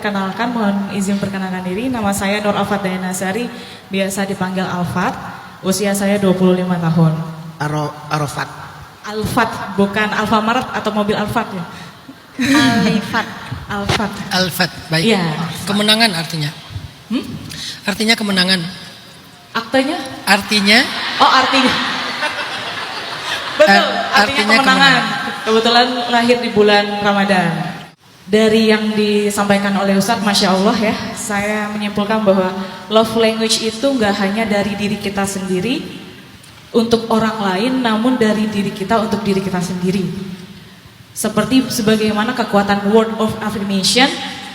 perkenalkan, mohon izin perkenalkan diri. Nama saya Nur Alfat Dayanasari, biasa dipanggil Alfat. Usia saya 25 tahun. Arafat. Alfat, bukan Alfamart atau mobil Alfat ya. Alifat. Alfat. Alfat, baik. Iya. Kemenangan artinya. Artinya kemenangan. Aktenya? Artinya Oh, artinya. Betul, artinya artinya kemenangan. Kebetulan lahir di bulan Ramadan. Dari yang disampaikan oleh Ustadz, Masya Allah ya, saya menyimpulkan bahwa love language itu nggak hanya dari diri kita sendiri untuk orang lain, namun dari diri kita untuk diri kita sendiri. Seperti sebagaimana kekuatan word of affirmation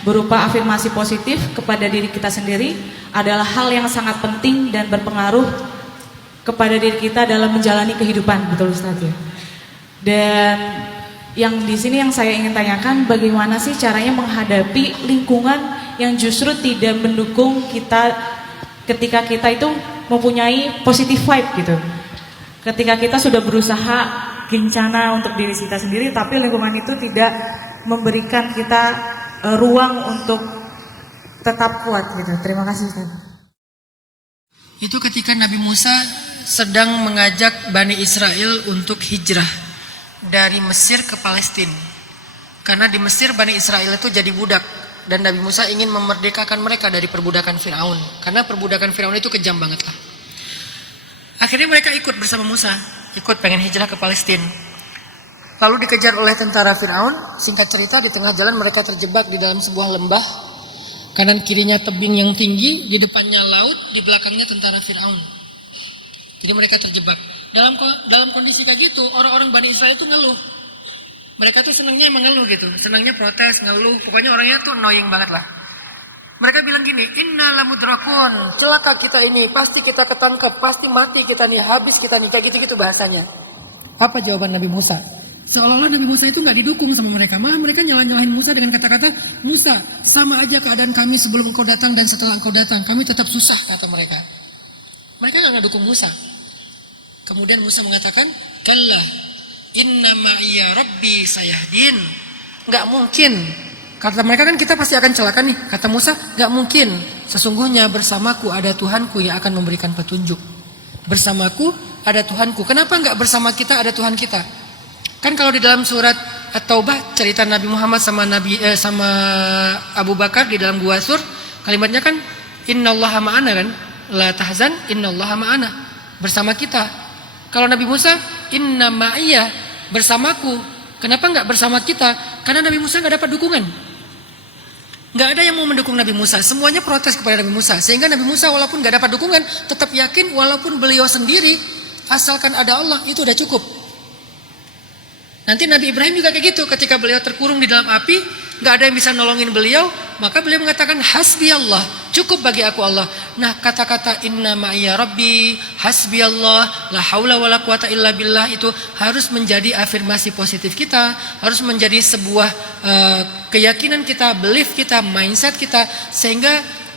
berupa afirmasi positif kepada diri kita sendiri adalah hal yang sangat penting dan berpengaruh kepada diri kita dalam menjalani kehidupan, betul Ustaz ya. Dan yang di sini yang saya ingin tanyakan, bagaimana sih caranya menghadapi lingkungan yang justru tidak mendukung kita ketika kita itu mempunyai positive vibe gitu. Ketika kita sudah berusaha kencana untuk diri kita sendiri, tapi lingkungan itu tidak memberikan kita ruang untuk tetap kuat gitu. Terima kasih Ustaz. itu ketika Nabi Musa sedang mengajak Bani Israel untuk hijrah dari Mesir ke Palestina. Karena di Mesir Bani Israel itu jadi budak dan Nabi Musa ingin memerdekakan mereka dari perbudakan Firaun. Karena perbudakan Firaun itu kejam banget lah. Akhirnya mereka ikut bersama Musa, ikut pengen hijrah ke Palestina. Lalu dikejar oleh tentara Firaun. Singkat cerita, di tengah jalan mereka terjebak di dalam sebuah lembah. Kanan kirinya tebing yang tinggi, di depannya laut, di belakangnya tentara Firaun. Jadi mereka terjebak. Dalam kondisi kayak gitu, orang-orang Bani Israel itu ngeluh. Mereka tuh senangnya emang ngeluh gitu, senangnya protes, ngeluh. Pokoknya orangnya tuh annoying banget lah. Mereka bilang gini, inna lamudrakun, celaka kita ini, pasti kita ketangkep, pasti mati kita nih, habis kita nih, kayak gitu-gitu bahasanya. Apa jawaban Nabi Musa? Seolah-olah Nabi Musa itu nggak didukung sama mereka. Malah mereka nyalahin Musa dengan kata-kata, Musa, sama aja keadaan kami sebelum engkau datang dan setelah engkau datang. Kami tetap susah, kata mereka. Mereka nggak ngedukung Musa. Kemudian Musa mengatakan, Kalla, inna ma'iya rabbi sayahdin. Nggak mungkin. Kata mereka kan kita pasti akan celaka nih. Kata Musa, nggak mungkin. Sesungguhnya bersamaku ada Tuhanku yang akan memberikan petunjuk. Bersamaku ada Tuhanku. Kenapa nggak bersama kita ada Tuhan kita? Kan kalau di dalam surat At-Taubah cerita Nabi Muhammad sama Abu Bakar di dalam gua Sur, kalimatnya kan innallaha ma'ana kan, la tahzan innallaha ma'ana, bersama kita. Kalau Nabi Musa inna ma'iyya, bersamaku. Kenapa enggak bersama kita? Karena Nabi Musa enggak dapat dukungan. Enggak ada yang mau mendukung Nabi Musa, semuanya protes kepada Nabi Musa. Sehingga Nabi Musa walaupun enggak dapat dukungan, tetap yakin walaupun beliau sendiri, asalkan ada Allah itu udah cukup. Nanti Nabi Ibrahim juga kayak gitu, ketika beliau terkurung di dalam api, nggak ada yang bisa nolongin beliau, maka beliau mengatakan hasbi Allah, cukup bagi aku Allah. Nah, kata-kata inna ma'iya rabbi, hasbi Allah, la haula wala quwata illa billah itu harus menjadi afirmasi positif kita, harus menjadi sebuah keyakinan kita, belief kita, mindset kita, sehingga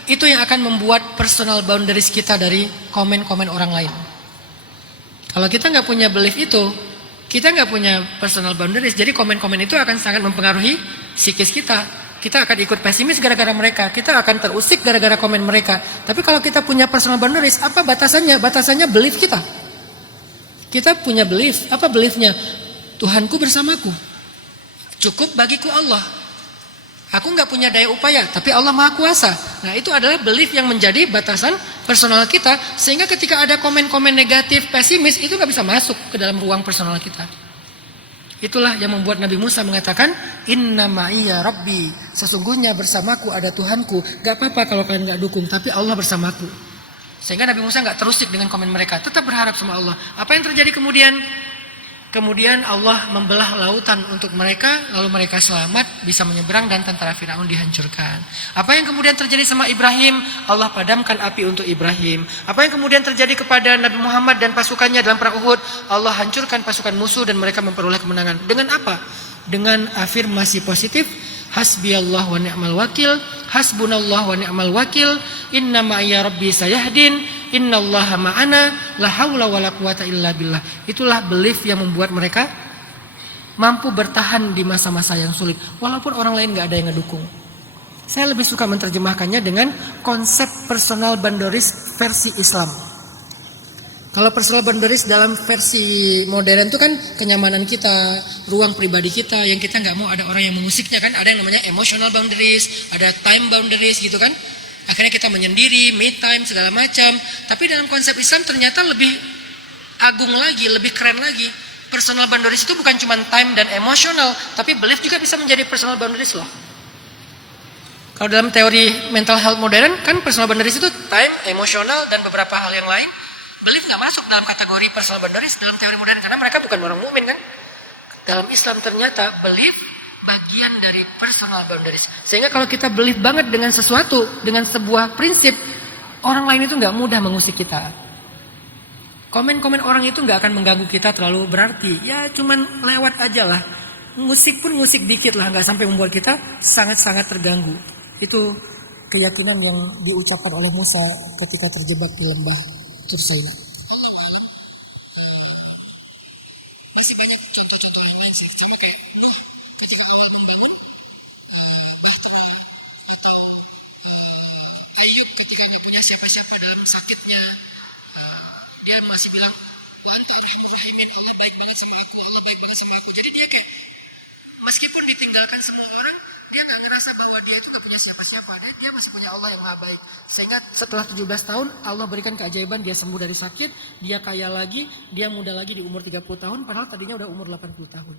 itu yang akan membuat personal boundaries kita dari komen-komen orang lain. Kalau kita nggak punya belief itu, kita nggak punya personal boundaries, jadi komen-komen itu akan sangat mempengaruhi psikis kita. Kita akan ikut pesimis gara-gara mereka, kita akan terusik gara-gara komen mereka. Tapi kalau kita punya personal boundaries, apa batasannya? Batasannya belief kita. Kita punya belief, apa beliefnya? Tuhanku bersamaku, cukup bagiku Allah. Aku nggak punya daya upaya, tapi Allah Maha Kuasa. Nah, itu adalah belief yang menjadi batasan personal kita, sehingga ketika ada komen-komen negatif, pesimis, itu nggak bisa masuk ke dalam ruang personal kita. Itulah yang membuat Nabi Musa mengatakan, Inna ma'iya rabbi, sesungguhnya bersamaku ada Tuhanku. Gak apa-apa kalau kalian gak dukung, tapi Allah bersamaku. Sehingga Nabi Musa gak terusik dengan komen mereka, tetap berharap sama Allah. Apa yang terjadi kemudian? Kemudian Allah membelah lautan untuk mereka, lalu mereka selamat, bisa menyeberang dan tentara Firaun dihancurkan. Apa yang kemudian terjadi sama Ibrahim? Allah padamkan api untuk Ibrahim. Apa yang kemudian terjadi kepada Nabi Muhammad dan pasukannya dalam perang Uhud? Allah hancurkan pasukan musuh dan mereka memperoleh kemenangan. Dengan apa? Dengan afirmasi positif, hasbiyallah wa ni'mal wakil, hasbunallah wa ni'mal wakil, inna ma'iya rabbi sayahdin, innallaha ma'ana, la haula wala quwata illa billah. Itulah belief yang membuat mereka mampu bertahan di masa-masa yang sulit, walaupun orang lain gak ada yang ngedukung. Saya lebih suka menerjemahkannya dengan konsep personal boundaries versi Islam. Kalau personal boundaries dalam versi modern itu kan kenyamanan kita, ruang pribadi kita yang kita nggak mau ada orang yang mengusiknya kan. Ada yang namanya emotional boundaries, ada time boundaries gitu kan. Akhirnya kita menyendiri, me time segala macam. Tapi dalam konsep Islam ternyata lebih agung lagi, lebih keren lagi. Personal boundaries itu bukan cuma time dan emotional, tapi belief juga bisa menjadi personal boundaries loh. Kalau dalam teori mental health modern kan personal boundaries itu time, emotional dan beberapa hal yang lain. Belief nggak masuk dalam kategori personal boundaries dalam teori modern karena mereka bukan orang mukmin kan. Dalam Islam ternyata belief bagian dari personal boundaries. Sehingga kalau kita belief banget dengan sesuatu, dengan sebuah prinsip, orang lain itu nggak mudah mengusik kita. Komen-komen orang itu nggak akan mengganggu kita terlalu berarti. Ya cuman lewat aja lah. Musik pun musik dikit lah, nggak sampai membuat kita sangat-sangat terganggu. Itu keyakinan yang diucapkan oleh Musa ketika terjebak di lembah Tursaina. Masih banyak contoh-contoh yang lain sih, sama kayak Nuh ketika awal membangun Bahtera, atau Ayub ketika nggak punya siapa-siapa dalam sakitnya, dia masih bilang, Anta Rahimur Rahimin, Allah baik banget sama aku, Allah baik banget sama aku. Jadi dia kayak meskipun ditinggalkan semua orang, dia nggak ngerasa bahwa dia itu nggak punya siapa-siapa. Dia masih punya Allah yang maha baik. Sehingga setelah 17 tahun, Allah berikan keajaiban, dia sembuh dari sakit, dia kaya lagi, dia muda lagi di umur 30 tahun, padahal tadinya udah umur 80 tahun.